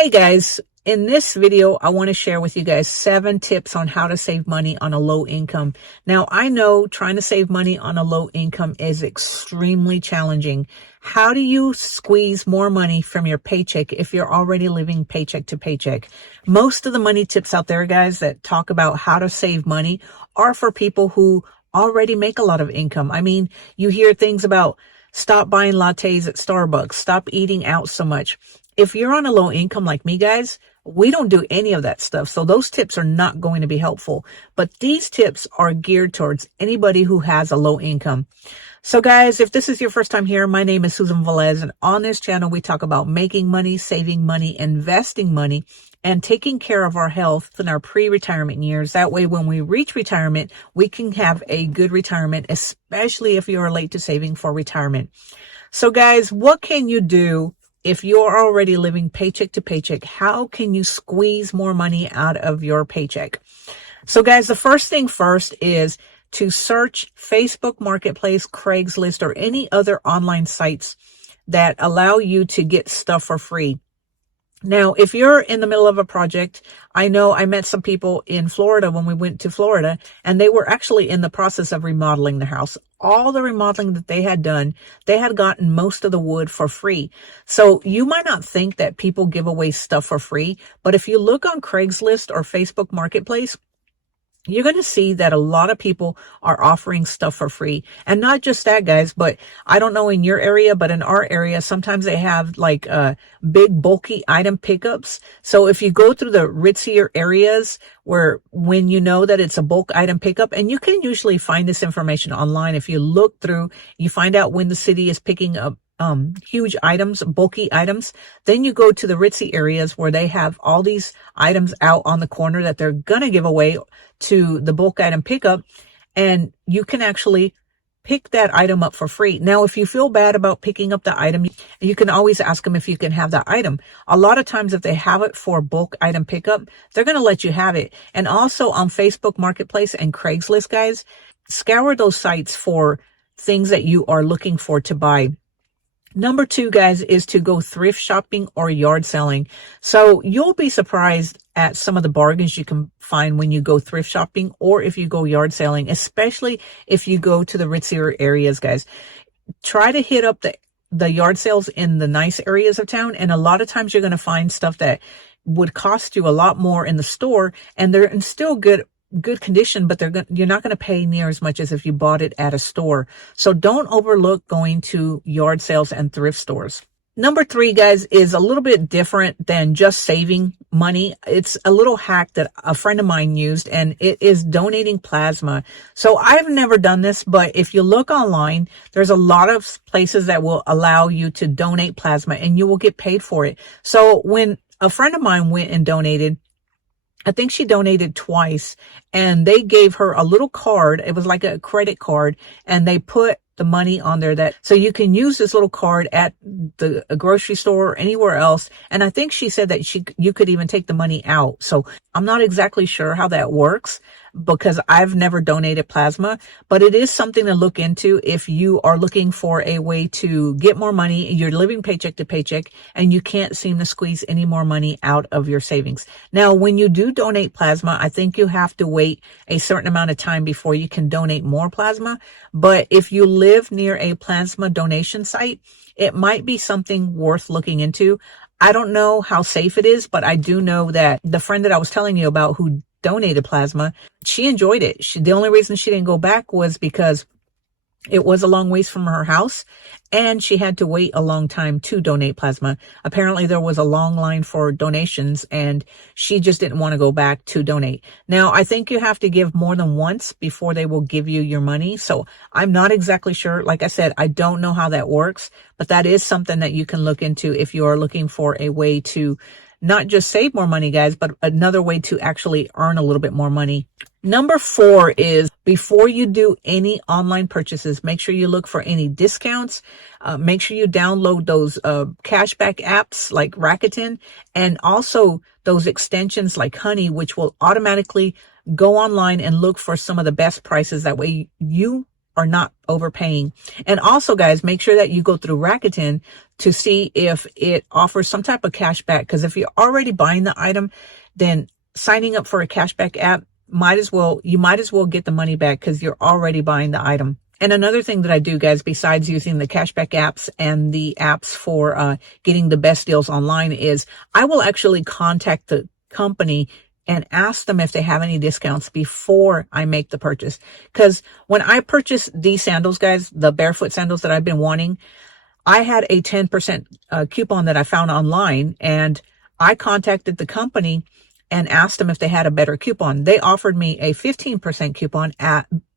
Hey guys, in this video, I want to share with you guys 7 tips on how to save money on a low income. Now, I know trying to save money on a low income is extremely challenging. How do you squeeze more money from your paycheck if you're already living paycheck to paycheck? Most of the money tips out there, guys, that talk about how to save money are for people who already make a lot of income. I mean, you hear things about stop buying lattes at Starbucks, stop eating out so much. If you're on a low income like me, guys, we don't do any of that stuff. So those tips are not going to be helpful. But these tips are geared towards anybody who has a low income. So guys, if this is your first time here, my name is Susan Velez, and on this channel, we talk about making money, saving money, investing money, and taking care of our health in our pre-retirement years. That way, when we reach retirement, we can have a good retirement, especially if you are late to saving for retirement. So guys, what can you do if you're already living paycheck to paycheck? How can you squeeze more money out of your paycheck? So guys, the first thing first is to search Facebook Marketplace, Craigslist, or any other online sites that allow you to get stuff for free. Now, if you're in the middle of a project, I know I met some people in Florida when we went to Florida, and they were actually in the process of remodeling the house. All the remodeling that they had done, they had gotten most of the wood for free. So you might not think that people give away stuff for free, but if you look on Craigslist or Facebook Marketplace, you're going to see that a lot of people are offering stuff for free. And not just that, guys, but I don't know in your area, but in our area, sometimes they have like big bulky item pickups. So if you go through the ritzier areas where when you know that it's a bulk item pickup, and you can usually find this information online. If you look through, you find out when the city is picking up huge items, bulky items. Then you go to the ritzy areas where they have all these items out on the corner that they're going to give away to the bulk item pickup. And you can actually pick that item up for free. Now, if you feel bad about picking up the item, you can always ask them if you can have that item. A lot of times, if they have it for bulk item pickup, they're going to let you have it. And also on Facebook Marketplace and Craigslist, guys, scour those sites for things that you are looking for to buy. Number 2, guys, is to go thrift shopping or yard selling. So you'll be surprised at some of the bargains you can find when you go thrift shopping or if you go yard selling, especially if you go to the ritzier areas, guys. Try to hit up the yard sales in the nice areas of town. And a lot of times you're going to find stuff that would cost you a lot more in the store, and they're in still good condition, but you're not going to pay near as much as if you bought it at a store. So don't overlook going to yard sales and thrift stores. Number 3, guys, is a little bit different than just saving money. It's a little hack that a friend of mine used, and it is donating plasma. So I've never done this, but if you look online, there's a lot of places that will allow you to donate plasma and you will get paid for it. So when a friend of mine went and donated, I think she donated twice, and they gave her a little card. It was like a credit card, and they put the money on there so you can use this little card at a grocery store or anywhere else. And I think she said that you could even take the money out. So I'm not exactly sure how that works because I've never donated plasma, but it is something to look into if you are looking for a way to get more money. You're living paycheck to paycheck and you can't seem to squeeze any more money out of your savings. Now, when you do donate plasma, I think you have to wait a certain amount of time before you can donate more plasma. But if you live near a plasma donation site, it might be something worth looking into. I don't know how safe it is, but I do know that the friend that I was telling you about who donated plasma, she enjoyed it. The only reason she didn't go back was because it was a long ways from her house and she had to wait a long time to donate plasma. Apparently there was a long line for donations and she just didn't want to go back to donate. Now, I think you have to give more than once before they will give you your money. So I'm not exactly sure. Like I said, I don't know how that works, but that is something that you can look into if you are looking for a way to not just save more money, guys, but another way to actually earn a little bit more money. Number 4 is before you do any online purchases, make sure you look for any discounts. Make sure you download those cashback apps like Rakuten, and also those extensions like Honey, which will automatically go online and look for some of the best prices. That way you are not overpaying. And also, guys, make sure that you go through Rakuten to see if it offers some type of cashback. Because if you're already buying the item, then signing up for a cashback app you might as well get the money back because you're already buying the item. And another thing that I do, guys, besides using the cashback apps and the apps for getting the best deals online, is I will actually contact the company and ask them if they have any discounts before I make the purchase. Because when I purchased these sandals, guys, the barefoot sandals that I've been wanting, I had a 10% coupon that I found online, and I contacted the company and asked them if they had a better coupon. They offered me a 15% coupon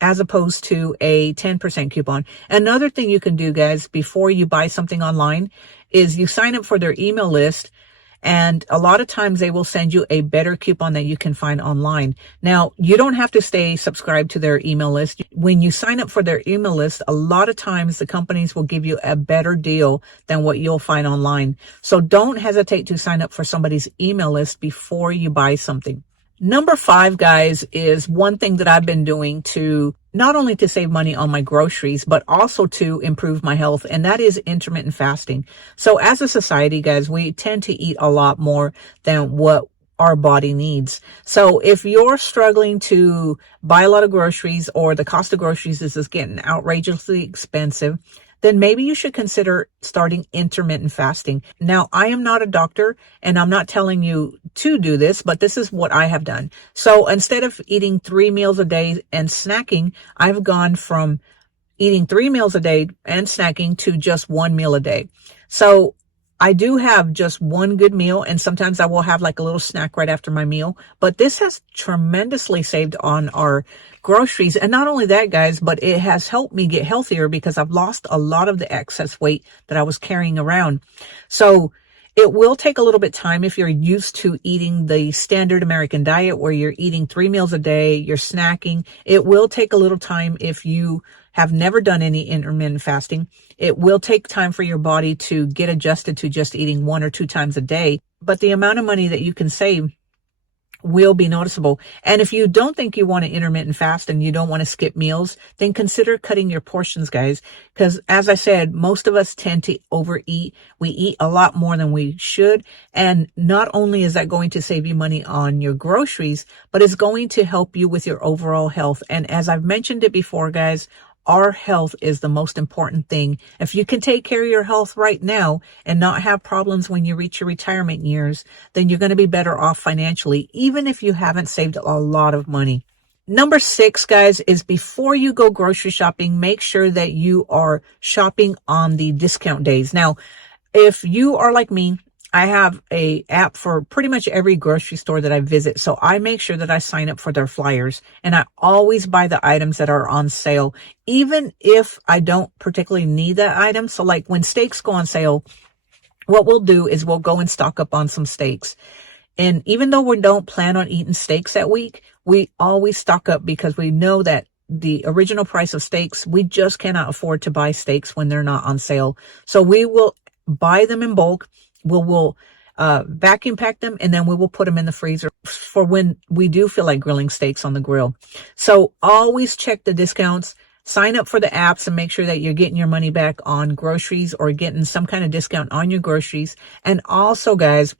as opposed to a 10% coupon. Another thing you can do, guys, before you buy something online is you sign up for their email list, and a lot of times they will send you a better coupon that you can find online. Now, you don't have to stay subscribed to their email list. When you sign up for their email list, a lot of times the companies will give you a better deal than what you'll find online. So don't hesitate to sign up for somebody's email list before you buy something. Number 5, guys, is one thing that I've been doing to not only to save money on my groceries, but also to improve my health, and that is intermittent fasting. So as a society, guys, we tend to eat a lot more than what our body needs. So if you're struggling to buy a lot of groceries, or the cost of groceries is just getting outrageously expensive, then maybe you should consider starting intermittent fasting. Now, I am not a doctor, and I'm not telling you to do this, but this is what I have done. So instead of eating 3 meals a day and snacking, I've gone from eating 3 meals a day and snacking to just 1 meal a day. So I do have just one good meal, and sometimes I will have like a little snack right after my meal. But this has tremendously saved on our groceries. And not only that, guys, but it has helped me get healthier because I've lost a lot of the excess weight that I was carrying around. So it will take a little bit time if you're used to eating the standard American diet where you're eating 3 meals a day, you're snacking. It will take a little time if you have never done any intermittent fasting. It will take time for your body to get adjusted to just eating 1 or 2 times a day. But the amount of money that you can save will be noticeable. And if you don't think you want to intermittent fast and you don't want to skip meals, then consider cutting your portions, guys. Because as I said, most of us tend to overeat. We eat a lot more than we should. And not only is that going to save you money on your groceries, but it's going to help you with your overall health. And as I've mentioned it before, guys, our health is the most important thing. If you can take care of your health right now and not have problems when you reach your retirement years, then you're going to be better off financially, even if you haven't saved a lot of money. Number 6, guys, is before you go grocery shopping, make sure that you are shopping on the discount days. Now, if you are like me, I have an app for pretty much every grocery store that I visit. So I make sure that I sign up for their flyers, and I always buy the items that are on sale, even if I don't particularly need that item. So like when steaks go on sale, what we'll do is we'll go and stock up on some steaks. And even though we don't plan on eating steaks that week, we always stock up because we know that the original price of steaks, we just cannot afford to buy steaks when they're not on sale. So we will buy them in bulk. We'll vacuum pack them, and then we will put them in the freezer for when we do feel like grilling steaks on the grill. So always check the discounts, sign up for the apps, and make sure that you're getting your money back on groceries or getting some kind of discount on your groceries. And also, guys,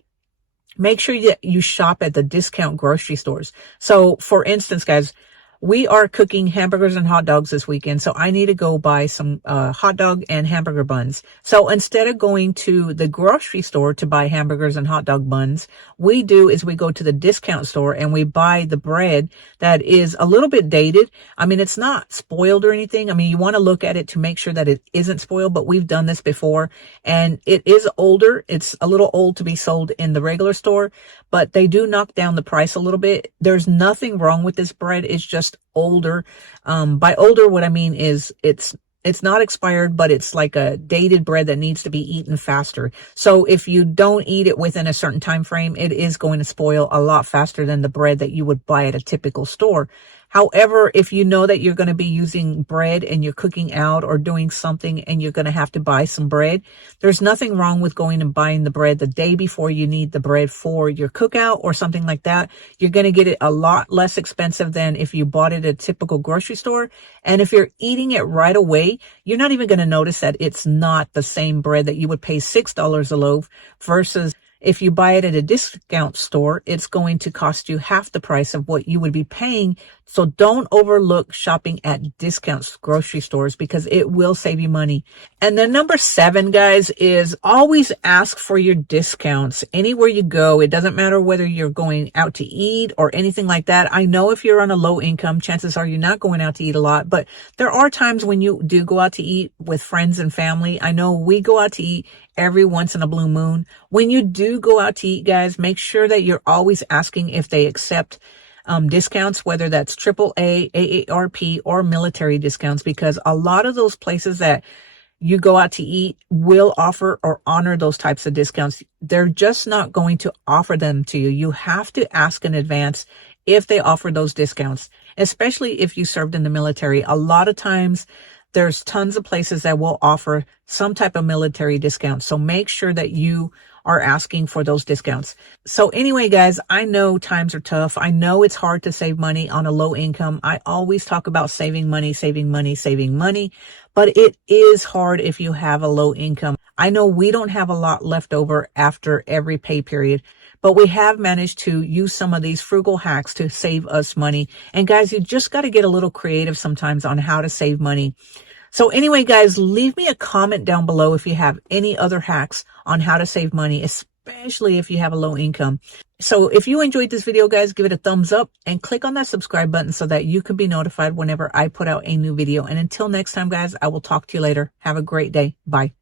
make sure that you shop at the discount grocery stores. So for instance, guys, we are cooking hamburgers and hot dogs this weekend, so I need to go buy some hot dog and hamburger buns. So instead of going to the grocery store to buy hamburgers and hot dog buns, we go to the discount store and we buy the bread that is a little bit dated. I mean, it's not spoiled or anything. I mean, you want to look at it to make sure that it isn't spoiled, but we've done this before, and it is older. It's a little old to be sold in the regular store, but they do knock down the price a little bit. There's nothing wrong with this bread. It's just older. By older, what I mean is it's not expired, but it's like a dated bread that needs to be eaten faster. So if you don't eat it within a certain time frame, it is going to spoil a lot faster than the bread that you would buy at a typical store. However, if you know that you're going to be using bread and you're cooking out or doing something and you're going to have to buy some bread, there's nothing wrong with going and buying the bread the day before you need the bread for your cookout or something like that. You're going to get it a lot less expensive than if you bought it at a typical grocery store. And if you're eating it right away, you're not even going to notice that it's not the same bread that you would pay $6 a loaf versus if you buy it at a discount store, it's going to cost you half the price of what you would be paying. So don't overlook shopping at discount grocery stores because it will save you money. And then number 7, guys, is always ask for your discounts anywhere you go. It doesn't matter whether you're going out to eat or anything like that. I know if you're on a low income, chances are you're not going out to eat a lot, but there are times when you do go out to eat with friends and family. I know we go out to eat every once in a blue moon. When you do go out to eat, guys, make sure that you're always asking if they accept discounts, whether that's AAA, AARP, or military discounts, because a lot of those places that you go out to eat will offer or honor those types of discounts. They're just not going to offer them to you. You have to ask in advance if they offer those discounts, especially if you served in the military. A lot of times there's tons of places that will offer some type of military discount. So make sure that you are asking for those discounts. So anyway, guys, I know times are tough. I know it's hard to save money on a low income. I always talk about saving money, saving money, saving money, but it is hard if you have a low income. I know we don't have a lot left over after every pay period, but we have managed to use some of these frugal hacks to save us money. And guys, you just got to get a little creative sometimes on how to save money. So anyway, guys, leave me a comment down below if you have any other hacks on how to save money, especially if you have a low income. So if you enjoyed this video, guys, give it a thumbs up and click on that subscribe button so that you can be notified whenever I put out a new video. And until next time, guys, I will talk to you later. Have a great day. Bye.